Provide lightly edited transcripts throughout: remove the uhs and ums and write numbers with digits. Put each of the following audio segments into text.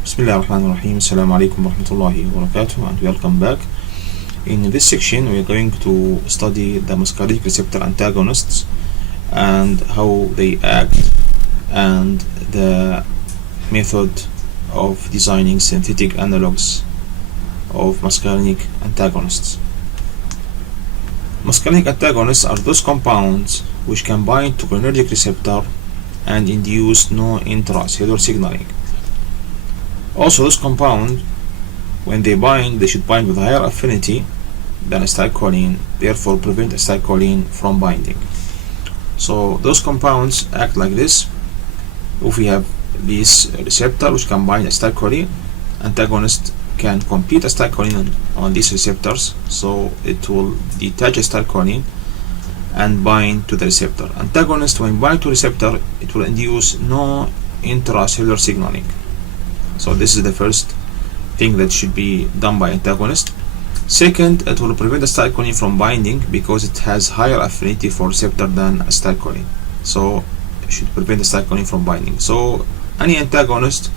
Bismillahirrahmanirrahim. Assalamu alaikum warahmatullahi wabarakatuh, and welcome back. In this section, we are going to study the muscarinic receptor antagonists and how they act and the method of designing synthetic analogues of muscarinic antagonists. Muscarinic antagonists are those compounds which can bind to cholinergic receptor and induce no intracellular signaling. Also, those compounds, when they bind, they should bind with higher affinity than acetylcholine, therefore prevent acetylcholine from binding. So those compounds act like this. If we have this receptor which can bind acetylcholine, antagonist can compete acetylcholine on these receptors, so it will detach acetylcholine and bind to the receptor. Antagonist, when bind to receptor, it will induce no intracellular signaling. So this is the first thing that should be done by antagonist. Second, it will prevent acetylcholine from binding because it has higher affinity for receptor than acetylcholine. So it should prevent acetylcholine from binding. So any antagonist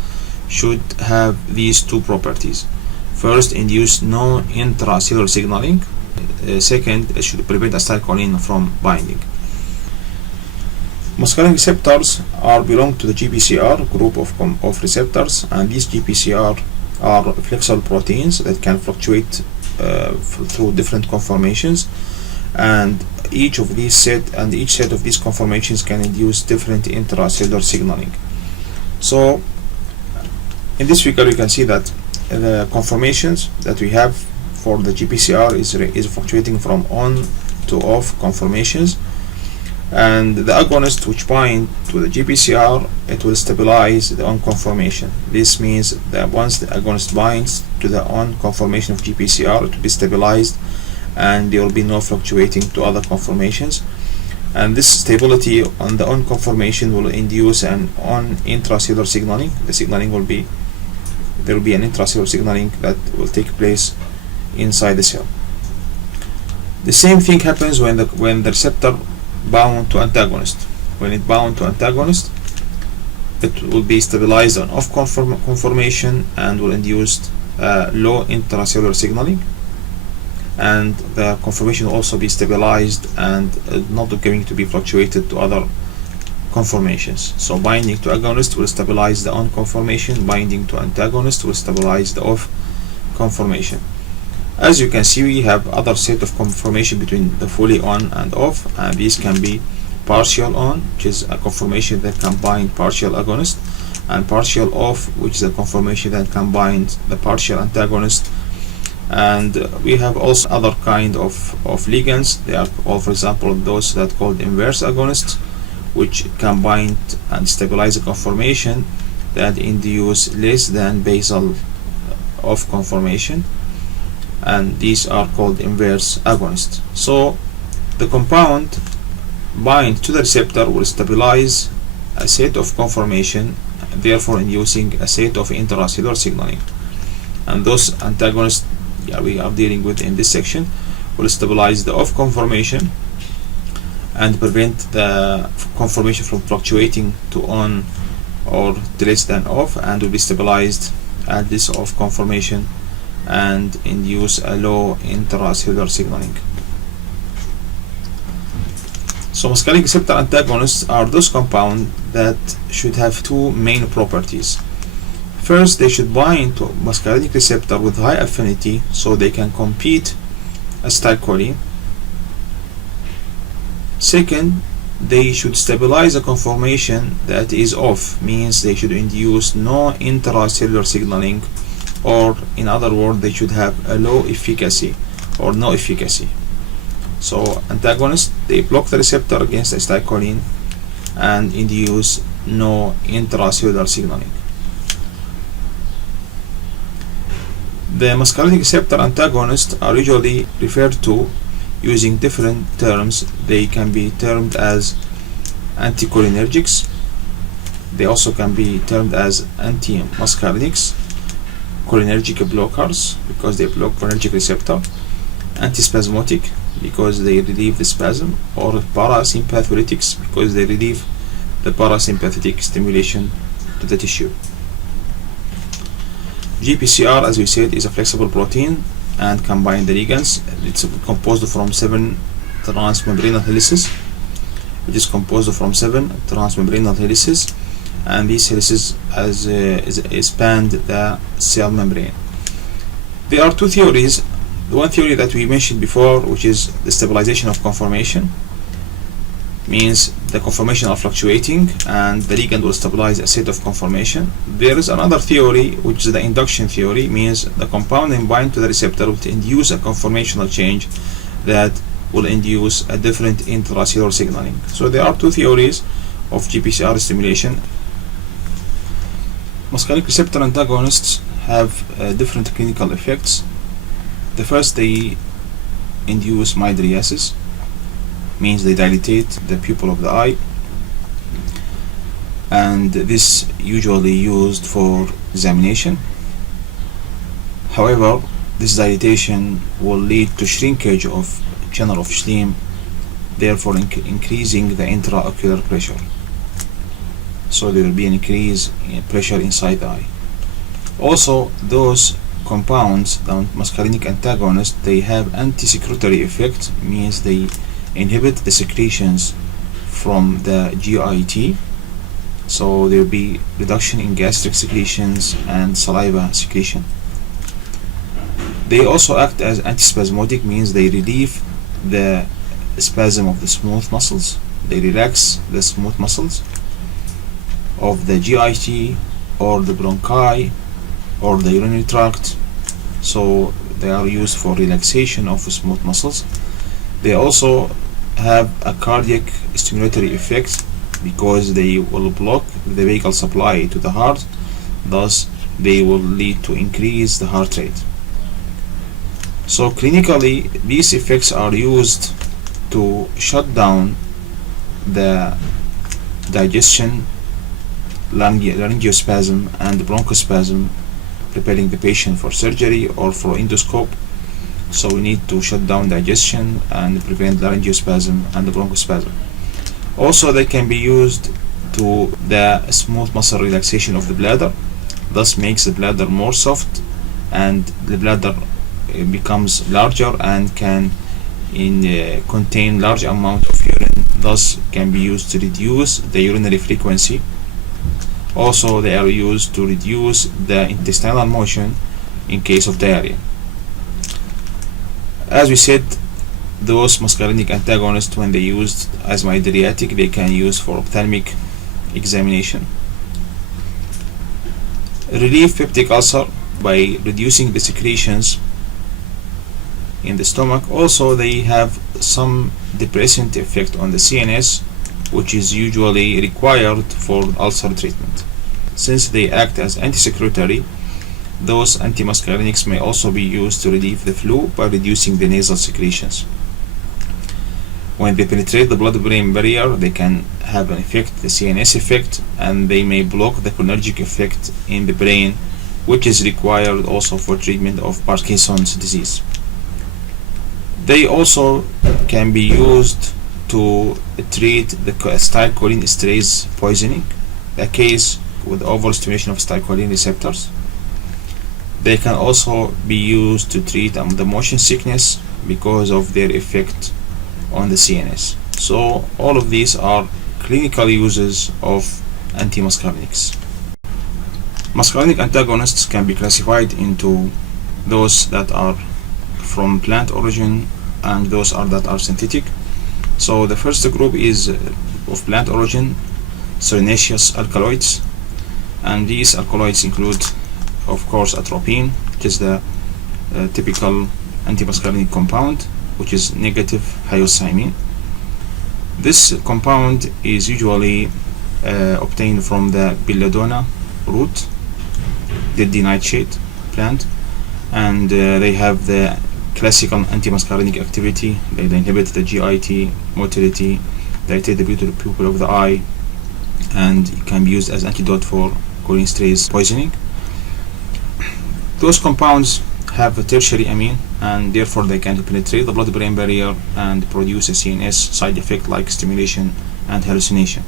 should have these two properties. First, induce no intracellular signaling. Second, it should prevent acetylcholine from binding. Muscarinic receptors belong to the GPCR group of receptors, and these GPCR are flexible proteins that can fluctuate through different conformations, and each set of these conformations can induce different intracellular signaling. So in this figure you can see that the conformations that we have for the GPCR is fluctuating from on to off conformations, and the agonist which bind to the GPCR, it will stabilize the on conformation. This means that once the agonist binds to the on conformation of GPCR, it will be stabilized and there will be no fluctuating to other conformations, and this stability on the on conformation will induce an on intracellular signaling. The signaling will be, there will be an intracellular signaling that will take place inside the cell. The same thing happens when the receptor bound to antagonist. When it bound to antagonist, it will be stabilized on off conformation and will induce low intracellular signaling, and the conformation will also be stabilized and not going to be fluctuated to other conformations. So binding to agonist will stabilize the on conformation, binding to antagonist will stabilize the off conformation. As you can see, we have other set of conformation between the fully on and off, and these can be partial on, which is a conformation that can bind partial agonist, and partial off, which is a conformation that can bind the partial antagonist. And we have also other kind of ligands. They are all, for example, those that are called inverse agonists, which can bind and stabilize a conformation that induce less than basal off conformation, and these are called inverse agonists. So the compound bind to the receptor will stabilize a set of conformation, therefore inducing a set of intracellular signaling, and those antagonists we are dealing with in this section will stabilize the off conformation and prevent the conformation from fluctuating to on or to less than off, and will be stabilized at this off conformation and induce a low intracellular signaling. So muscarinic receptor antagonists are those compounds that should have two main properties. First, they should bind to muscarinic receptor with high affinity so they can compete acetylcholine. Second, they should stabilize a conformation that is off, means they should induce no intracellular signaling, or in other words, they should have a low efficacy or no efficacy. So antagonists, they block the receptor against acetylcholine and induce no intracellular signaling. The muscarinic receptor antagonists are usually referred to using different terms. They can be termed as anticholinergics. They also can be termed as antimuscarinics, cholinergic blockers because they block cholinergic receptor, antispasmodic because they relieve the spasm, or parasympathetics because they relieve the parasympathetic stimulation to the tissue. GPCR, as we said, is a flexible protein and combine the ligands. It's composed from 7 transmembranous helices, and these helices expand the cell membrane. There are two theories. One theory that we mentioned before, which is the stabilization of conformation, means the conformation are fluctuating and the ligand will stabilize a state of conformation. There is another theory, which is the induction theory, means the compound bind to the receptor will induce a conformational change that will induce a different intracellular signaling. So there are two theories of GPCR stimulation. Muscarinic receptor antagonists have different clinical effects. The first, they induce mydriasis, means they dilate the pupil of the eye, and this usually used for examination. However, this dilatation will lead to shrinkage of channel of Schlemm, therefore increasing the intraocular pressure. So there will be an increase in pressure inside the eye. Also, those compounds, the muscarinic antagonists, they have antisecretory effect, means they inhibit the secretions from the GIT, so there will be reduction in gastric secretions and saliva secretion. They also act as antispasmodic, means they relieve the spasm of the smooth muscles, they relax the smooth muscles of the GIT or the bronchi or the urinary tract, so they are used for relaxation of smooth muscles. They also have a cardiac stimulatory effect because they will block the vagal supply to the heart, thus they will lead to increase the heart rate. So clinically, these effects are used to shut down the digestion, laryngospasm and bronchospasm, preparing the patient for surgery or for endoscope. So we need to shut down digestion and prevent laryngospasm and the bronchospasm. Also, they can be used to the smooth muscle relaxation of the bladder, thus makes the bladder more soft and the bladder becomes larger and can contain large amount of urine, thus can be used to reduce the urinary frequency. Also, they are used to reduce the intestinal motion in case of diarrhea. As we said, those muscarinic antagonists, when they used as mydriatic, they can use for ophthalmic examination. Relieve peptic ulcer by reducing the secretions in the stomach. Also, they have some depressant effect on the CNS, which is usually required for ulcer treatment. Since they act as antisecretory, those antimuscarinics may also be used to relieve the flu by reducing the nasal secretions. When they penetrate the blood-brain barrier, they can have an effect, the CNS effect, and they may block the cholinergic effect in the brain, which is required also for treatment of Parkinson's disease. They also can be used to treat the acetylcholinesterase poisoning, a case with overstimulation of acetylcholine receptors. They can also be used to treat the motion sickness because of their effect on the CNS. So all of these are clinical uses of antimuscarinics. Muscarinic antagonists can be classified into those that are from plant origin and those that are synthetic. So the first group is of plant origin, solenaceous alkaloids, and these alkaloids include, of course, atropine, which is the typical antimuscarinic compound, which is negative hyoscyamin. This compound is usually obtained from the belladonna root, the nightshade plant, and they have the classical antimuscarinic activity. They inhibit the GIT motility, dilate the pupil of the eye, and it can be used as antidote for cholinesterase poisoning. Those compounds have a tertiary amine, and therefore they can penetrate the blood-brain barrier and produce a CNS side effect like stimulation and hallucination.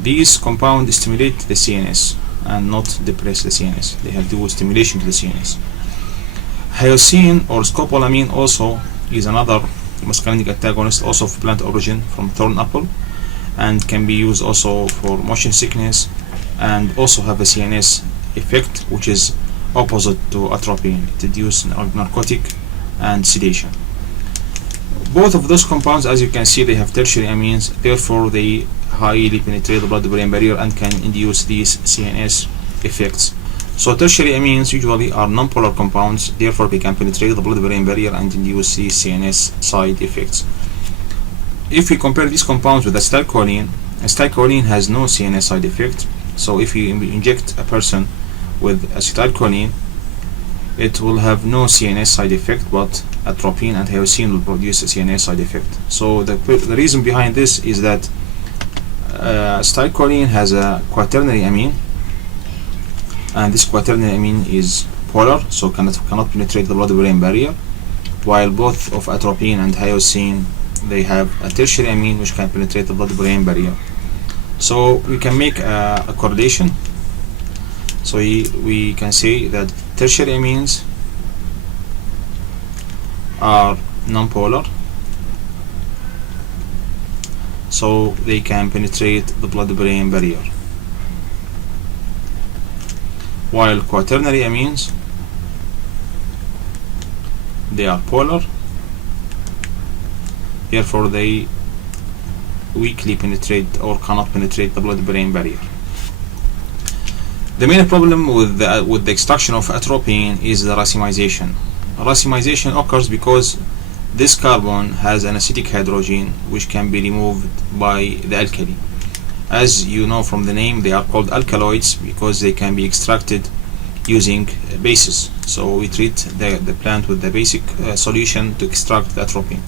These compounds stimulate the CNS, and not depress the CNS. They have to do stimulation to the CNS. Hyoscine or scopolamine also is another muscarinic antagonist, also of plant origin from thorn apple, and can be used also for motion sickness, and also have a CNS effect which is opposite to atropine. It induces narcotic and sedation. Both of those compounds, as you can see, they have tertiary amines, therefore they highly penetrate the blood-brain barrier and can induce these CNS effects. So tertiary amines usually are non-polar compounds, therefore they can penetrate the blood-brain barrier and induce these CNS side effects. If we compare these compounds with acetylcholine has no CNS side effect. So if you inject a person with acetylcholine, it will have no CNS side effect, but atropine and hyoscine will produce a CNS side effect. So the reason behind this is that acetylcholine has a quaternary amine, and this quaternary amine is polar, so cannot penetrate the blood-brain barrier, while both of atropine and hyoscine, they have a tertiary amine which can penetrate the blood-brain barrier. So we can make a correlation. So we can say that tertiary amines are non-polar, so they can penetrate the blood-brain barrier, while quaternary amines, they are polar, therefore they weakly penetrate or cannot penetrate the blood-brain barrier. The main problem with the extraction of atropine is the racemization. Racemization occurs because this carbon has an acidic hydrogen which can be removed by the alkali. As you know from the name, they are called alkaloids because they can be extracted using bases. So we treat the plant with the basic solution to extract the atropine.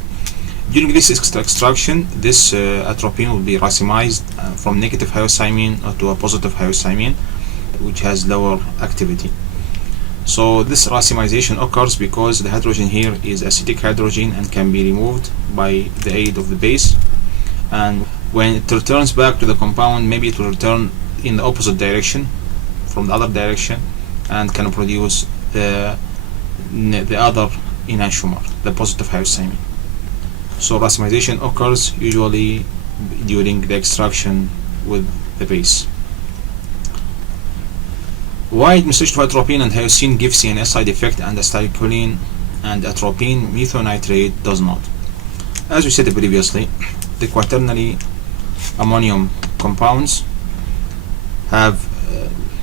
During this extraction, this atropine will be racemized from negative hyoscine to a positive hyoscine, which has lower activity. So this racemization occurs because the hydrogen here is acidic hydrogen and can be removed by the aid of the base, and when it returns back to the compound, maybe it will return in the opposite direction from the other direction and can produce the other enantiomer, the positive hyoscine. So racemization occurs usually during the extraction with the base. Why administration of atropine and hyoscine gives CNS side effect and acetylcholine and atropine methonitrate does not? As we said previously, the quaternary ammonium compounds have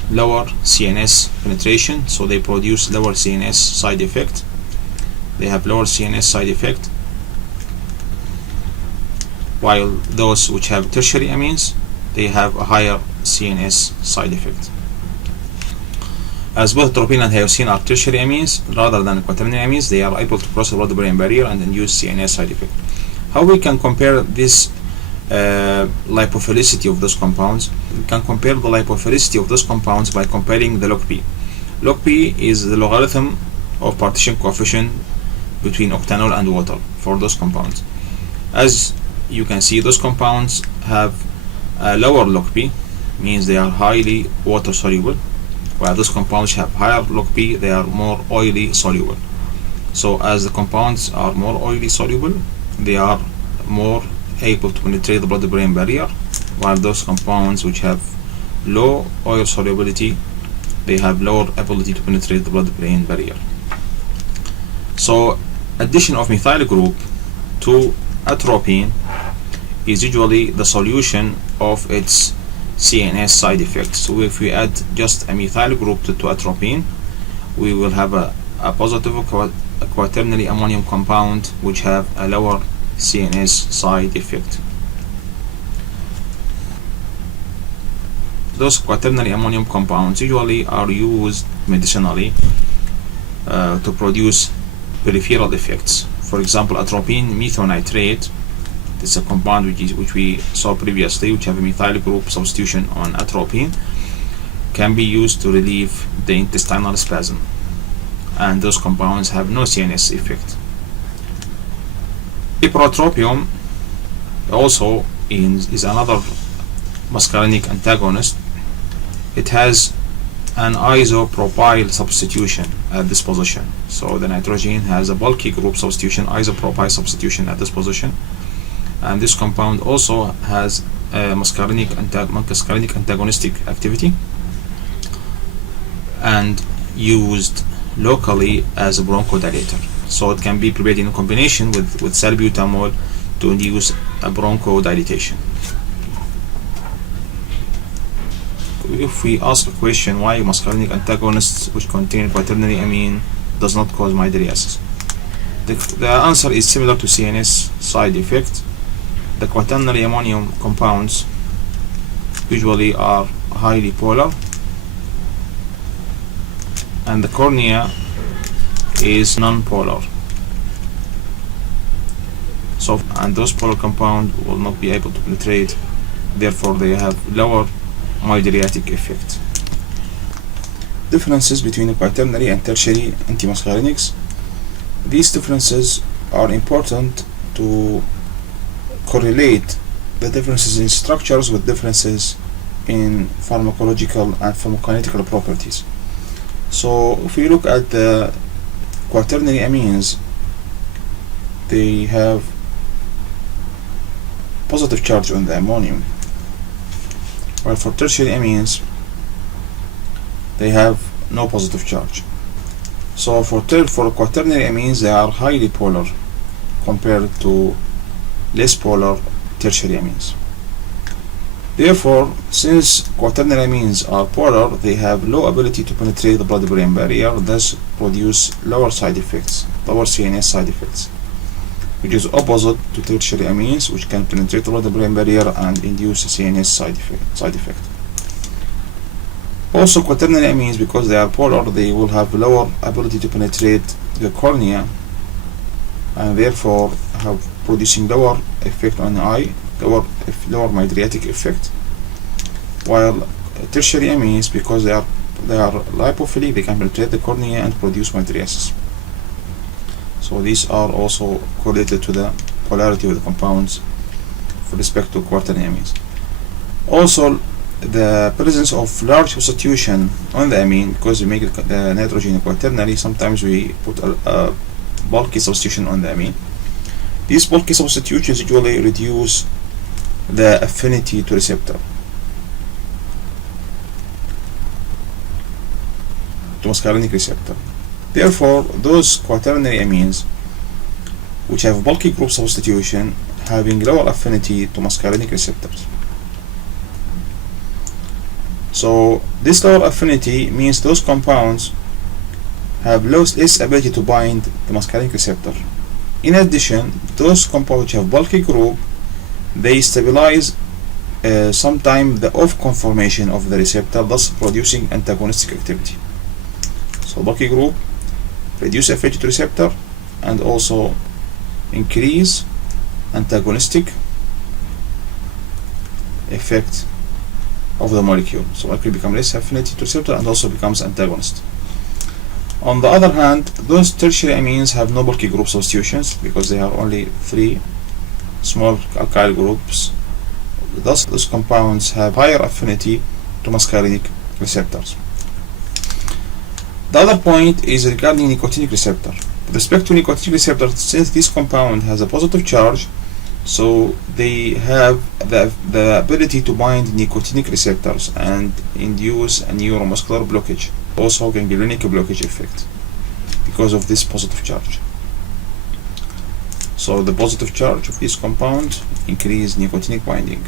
lower CNS penetration, so they produce lower CNS side effect. They have lower CNS side effect, while those which have tertiary amines, they have a higher CNS side effect. As both atropine and hyoscine are tertiary amines rather than quaternary amines, they are able to cross the blood-brain barrier and induce CNS side effect. How we can compare this lipophilicity of those compounds? We can compare the lipophilicity of those compounds by comparing the log P. Log P is the logarithm of partition coefficient between octanol and water for those compounds. As you can see, those compounds have a lower log P, means they are highly water soluble, while those compounds have higher log P, they are more oily soluble. So as the compounds are more oily soluble, they are more able to penetrate the blood-brain barrier, while those compounds which have low oil solubility, they have lower ability to penetrate the blood-brain barrier. So addition of methyl group to atropine is usually the solution of its CNS side effects. So if we add just a methyl group to atropine, we will have a positive quaternary ammonium compound which have a lower CNS side effect. Those quaternary ammonium compounds usually are used medicinally to produce peripheral effects. For example, atropine methonitrate, it's a compound which we saw previously, which have a methyl group substitution on atropine, can be used to relieve the intestinal spasm, and those compounds have no CNS effect. Hypotrophium also is another muscarinic antagonist. It has an isopropyl substitution at this position. So the nitrogen has a bulky group substitution, isopropyl substitution at this position, and this compound also has a muscarinic antagonistic activity and used locally as a bronchodilator. So it can be prepared in combination with salbutamol to induce a bronchodilation. If we ask a question, why muscarinic antagonists which contain quaternary amine does not cause mydriasis, the answer is similar to CNS side effect. The quaternary ammonium compounds usually are highly polar, and the cornea is non-polar. So, and those polar compounds will not be able to penetrate, therefore they have lower mydriatic effect. Differences between the quaternary and tertiary antimuscarinics. These differences are important to correlate the differences in structures with differences in pharmacological and pharmacokinetical properties. So if we look at the quaternary amines, they have positive charge on the ammonium, while for tertiary amines they have no positive charge. So for quaternary amines, they are highly polar compared to less polar tertiary amines. Therefore, since quaternary amines are polar, they have low ability to penetrate the blood-brain barrier, thus produce lower side effects, lower CNS side effects, which is opposite to tertiary amines, which can penetrate the blood-brain barrier and induce a CNS side effect. Also, quaternary amines, because they are polar, they will have lower ability to penetrate the cornea, and therefore have producing lower effect on the eye, lower mydriatic effect. While tertiary amines, because they are lipophilic, they can penetrate the cornea and produce mydriasis. So these are also correlated to the polarity of the compounds with respect to quaternary amines. Also, the presence of large substitution on the amine, because we make the nitrogen quaternary, sometimes we put a bulky substitution on the amine. These bulky substitutions usually reduce the affinity to receptor, to muscarinic receptor. Therefore, those quaternary amines which have bulky group substitution having lower affinity to muscarinic receptors. So this lower affinity means those compounds have less ability to bind the muscarinic receptor. In addition, those compounds which have bulky group, they stabilize sometime the off conformation of the receptor, thus producing antagonistic activity. So bulky group reduce affinity to receptor and also increase antagonistic effect of the molecule. So molecule becomes less affinity to receptor and also becomes antagonist. On the other hand, those tertiary amines have no bulky group substitutions because they have only 3 small alkyl groups. Thus, those compounds have higher affinity to muscarinic receptors. The other point is regarding nicotinic receptor. With respect to nicotinic receptor, since this compound has a positive charge, so they have the ability to bind nicotinic receptors and induce a neuromuscular blockage, also ganglionic blockage effect, because of this positive charge. So the positive charge of this compound increase nicotinic binding,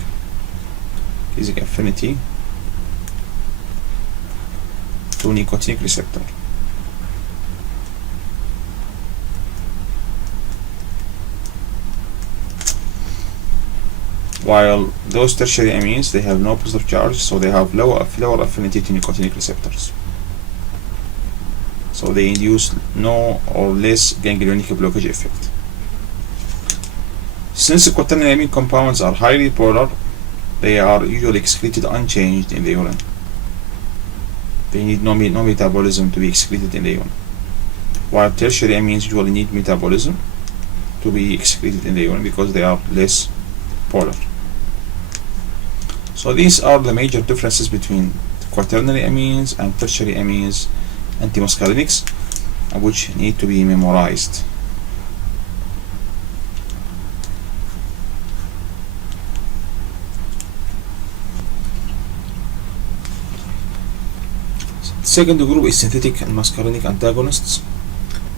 increasing affinity to nicotinic receptor. While those tertiary amines, they have no positive charge, so they have lower affinity to nicotinic receptors. So they induce no or less ganglionic blockage effect. Since the quaternary amine compounds are highly polar, they are usually excreted unchanged in the urine. They need no metabolism to be excreted in the urine. While tertiary amines usually need metabolism to be excreted in the urine because they are less polar. So these are the major differences between quaternary amines and tertiary amines, antimuscarinics, which need to be memorized. Second group is synthetic and muscarinic antagonists.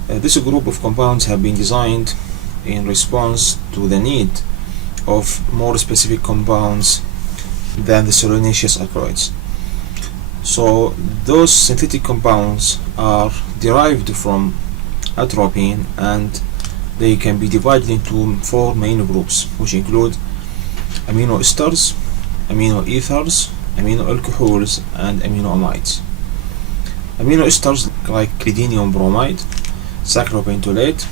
This group of compounds have been designed in response to the need of more specific compounds than the solenaceous alkaloids. So those synthetic compounds are derived from atropine, and they can be divided into 4 main groups, which include amino esters, amino ethers, amino alcohols, and amino amides. Amino esters like clidinium bromide, cyclopentolate,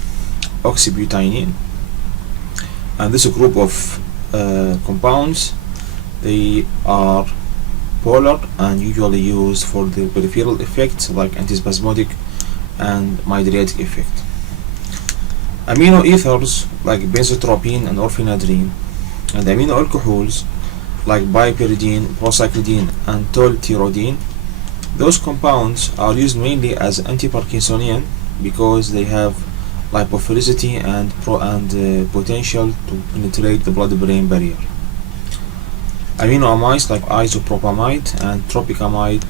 oxybutynine, and this group of compounds, they are polar and usually used for the peripheral effects like antispasmodic and mydriatic effect. Amino ethers like mesotropine and orphanadrine, and amino alcohols like bipyridine, procyclidine, and tolterodine. Those compounds are used mainly as anti-Parkinsonian because they have lipophilicity and potential to penetrate the blood-brain barrier. Amino amides like isopropamide and tropicamide.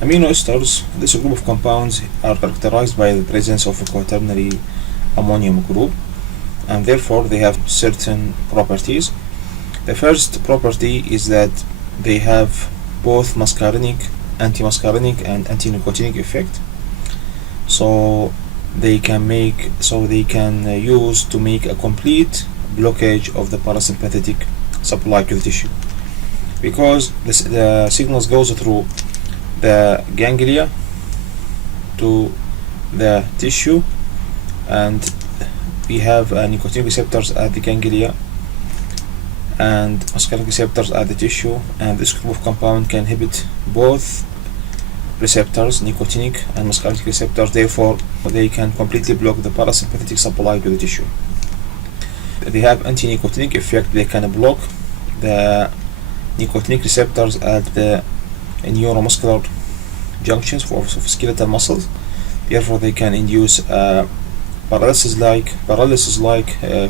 Amino esters, this group of compounds, are characterized by the presence of a quaternary ammonium group, and therefore they have certain properties. The first property is that they have both muscarinic, antimuscarinic, and antinicotinic effect. So they can use to make a complete blockage of the parasympathetic supply to the tissue, because the signals goes through the ganglia to the tissue, and we have nicotinic receptors at the ganglia and muscarinic receptors at the tissue, and this group of compound can inhibit both receptors, nicotinic and muscarinic receptors. Therefore they can completely block the parasympathetic supply to the tissue. They have anti-nicotinic effect. They can block the nicotinic receptors at the neuromuscular junctions of skeletal muscles. Therefore they can induce paralysis-like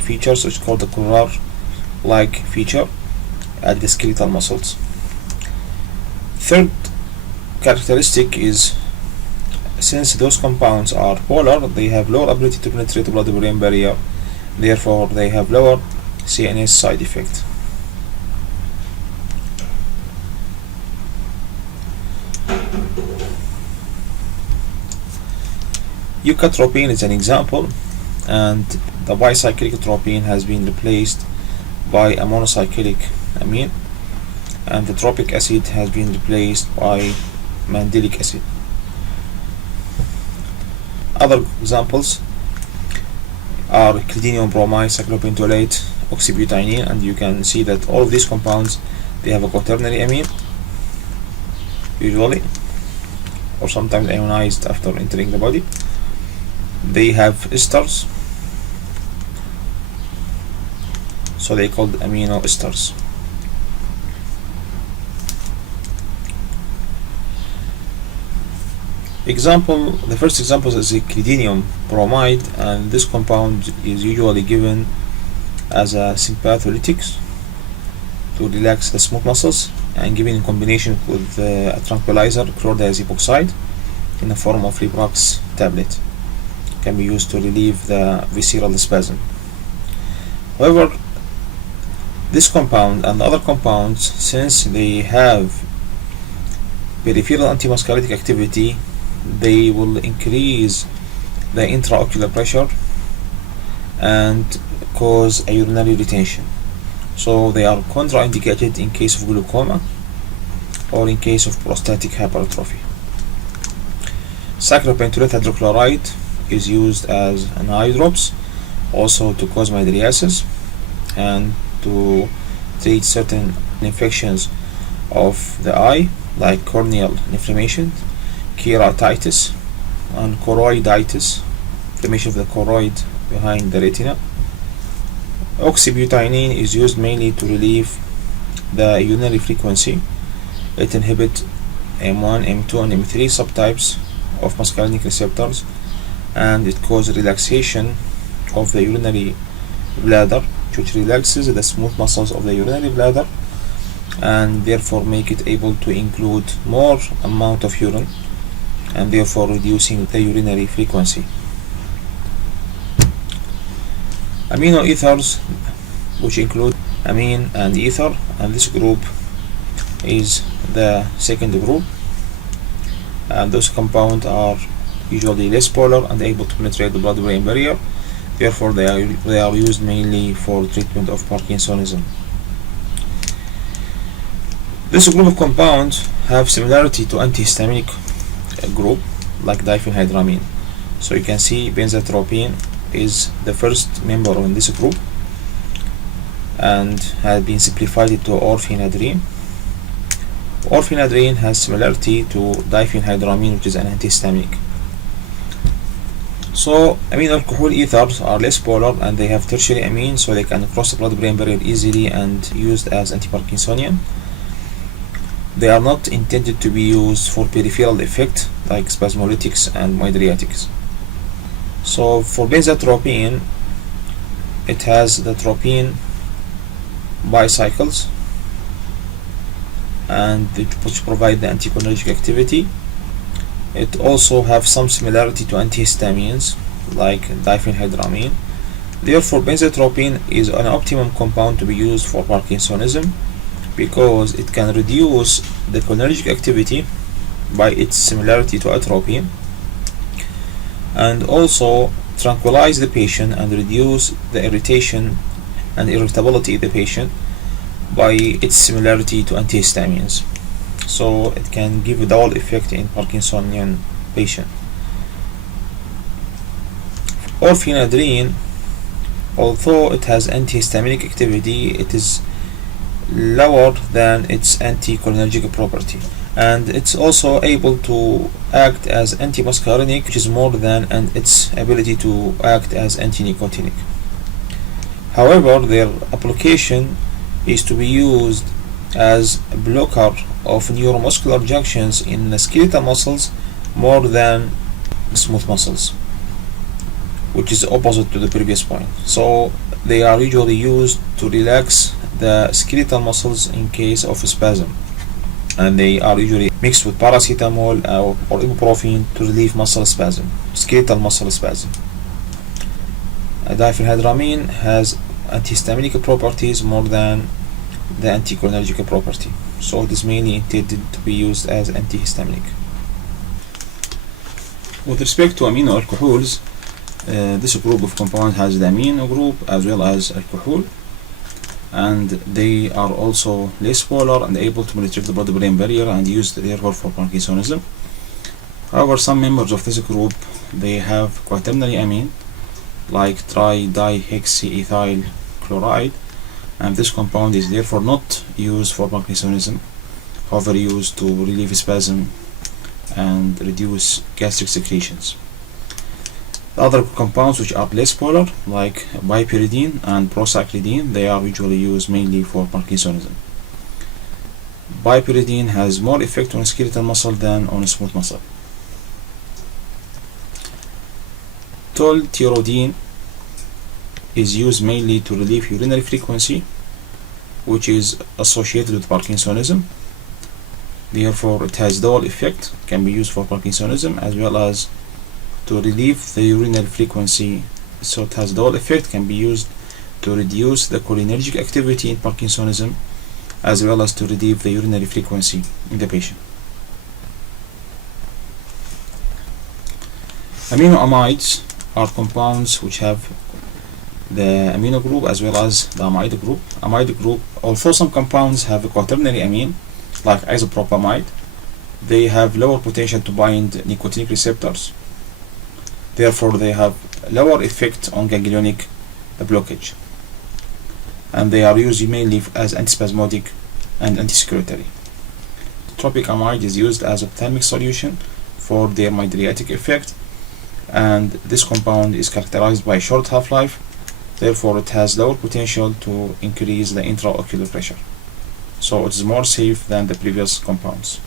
features, which is called the collar-like feature at the skeletal muscles. Third characteristic is, since those compounds are polar, they have lower ability to penetrate the blood-brain barrier. Therefore they have lower CNS side effect. Eucatropine is an example, and the bicyclic tropine has been replaced by a monocyclic amine, and the tropic acid has been replaced by mandelic acid. Other examples are clidinium bromide, cyclopentolate, oxybutynine, and you can see that all of these compounds, they have a quaternary amine usually, or sometimes ionized after entering the body. They have esters, so they called amino esters. The first example is the clidinium bromide, and this compound is usually given as a sympatholytic to relax the smooth muscles, and given in combination with a tranquilizer, chlordiazepoxide, in the form of Librax tablet. Can be used to relieve the visceral spasm. However, this compound and other compounds, since they have peripheral antimuscarinic activity, they will increase the intraocular pressure and cause a urinary retention. So they are contraindicated in case of glaucoma or in case of prostatic hypertrophy. Cyclopentolate hydrochloride is used as an eye drops, also to cause mydriasis and to treat certain infections of the eye, like corneal inflammation, keratitis, and choroiditis, inflammation of the choroid behind the retina. Oxybutynine is used mainly to relieve the urinary frequency. It inhibits M1, M2, and M3 subtypes of muscarinic receptors, and it causes relaxation of the urinary bladder, which relaxes the smooth muscles of the urinary bladder and therefore make it able to include more amount of urine and therefore reducing the urinary frequency. Amino ethers, which include amine and ether, and this group is the second group, and those compounds are usually less polar and able to penetrate the blood-brain barrier. Therefore they are used mainly for treatment of Parkinsonism. This group of compounds have similarity to antihistaminic group like diphenhydramine. So you can see benzotropine is the first member in this group and has been simplified to orphenadrine. Orphenadrine has similarity to diphenhydramine, which is an antihistaminic. So amino alcohol ethers are less polar and they have tertiary amine, so they can cross the blood-brain barrier easily and used as anti-Parkinsonian. They are not intended to be used for peripheral effect like spasmolytics and mydriatics. So for benzotropine, it has the tropine bicycles and which provide the anticholinergic activity. It also have some similarity to antihistamines like diphenhydramine. Therefore benzotropine is an optimum compound to be used for Parkinsonism because it can reduce the cholinergic activity by its similarity to atropine and also tranquilize the patient and reduce the irritation and irritability of the patient by its similarity to antihistamines. So it can give a dual effect in Parkinsonian patient. Orphenadrine, although it has antihistaminic activity, it is lower than its anticholinergic property, and it's also able to act as antimuscarinic, which is more than its ability to act as anti-nicotinic. However, their application is to be used as a blocker of neuromuscular junctions in the skeletal muscles more than smooth muscles, which is opposite to the previous point. So they are usually used to relax the skeletal muscles in case of spasm, and they are usually mixed with paracetamol or ibuprofen to relieve muscle spasm, skeletal muscle spasm. Diphenhydramine has antihistaminic properties more than the anticholinergic property, so it is mainly intended to be used as antihistaminic. With respect to amino alcohols, this group of compounds has the amino group as well as alcohol, and they are also less polar and able to penetrate the blood-brain barrier and used therefore for Parkinsonism. However, some members of this group, they have quaternary amine like tridihexyethyl chloride, and this compound is therefore not used for Parkinsonism, however used to relieve spasm and reduce gastric secretions. The other compounds which are less polar like Bipyridine and Procyclidine, they are usually used mainly for Parkinsonism. Bipyridine has more effect on skeletal muscle than on smooth muscle. Tolterodine is used mainly to relieve urinary frequency, which is associated with Parkinsonism. Therefore it has dual effect, can be used for Parkinsonism as well as to relieve the urinary frequency. So it has dual effect, can be used to reduce the cholinergic activity in Parkinsonism as well as to relieve the urinary frequency in the patient. Amino amides are compounds which have the amino group as well as the amide group. Amide group, although some compounds have a quaternary amine like isopropamide, they have lower potential to bind nicotinic receptors. Therefore they have lower effect on ganglionic blockage, and they are used mainly as antispasmodic and antisecretory. Tropic amide is used as ophthalmic solution for their mydriatic effect, and this compound is characterized by short half-life. Therefore it has lower potential to increase the intraocular pressure, so it is more safe than the previous compounds.